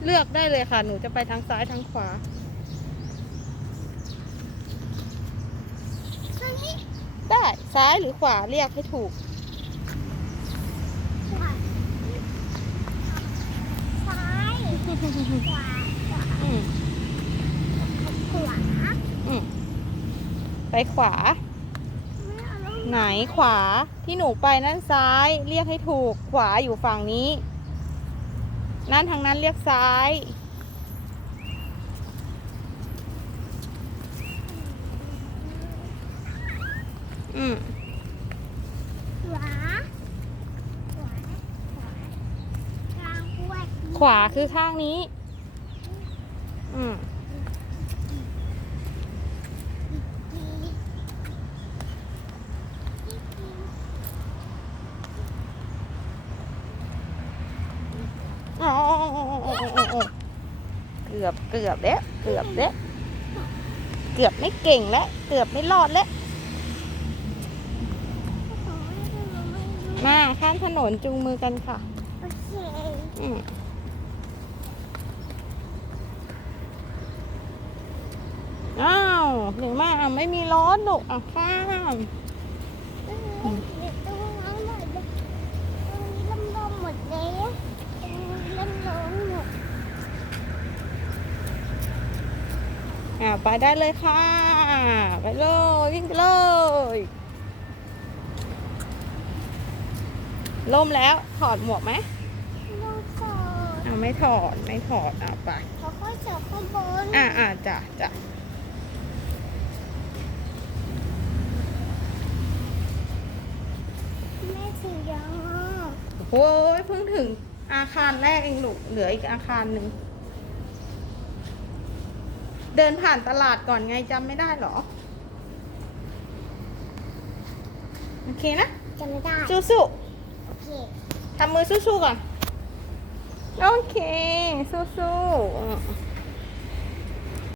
ทางไหนเลือกได้เลยค่ะ หนูจะไปทางซ้ายทางขวา ทางนี้ได้ซ้ายหรือขวาเรียกให้ถูก ขวาซ้ายขวาขวาอืมขวาอืมไปขวา ไม่เอาแล้ว ไหนขวาที่หนูไปนั่นซ้ายเรียกให้ถูกขวาอยู่ฝั่งนี้ นั่นทางนั้นเรียกซ้าย อืมขวา ขวา ขวาทางแหวขวาคือข้างนี้ อืม อ๋อ เกือบเกือบแล้วเกือบแล้วเกือบไม่เก่งแล้วเกือบไม่รอดแล้วมาข้ามถนนจูงมือกันค่ะโอเคอืมอ้าวหนึ่งมาอะไม่มีรถลูกอะข้าม เดี๋ยวตรงนั้นหมดเลยตรงนี้ลำลมหมดแล้วตรงนี้ลำลมหมด อ่าไปได้เลยค่ะ ไปเลยวิ่งไปเลยล่มแล้วถอดหมวกไหมลงก่อนอ่าไม่ถอดไม่ถอดอะไปเขาค่อยจับข้างบนอ่าอ่าจ้ะจ้ะแม่ถึงยังโอ้ยเพิ่งถึงอาคารแรกเองลูกเหลืออีกอาคารหนึ่ง เดินผ่านตลาดก่อนไงจำไม่ได้เหรอ โอเคนะจำไม่ได้ สู้โอเคๆทำมือสู้ๆก่อน โอเค สู้ๆ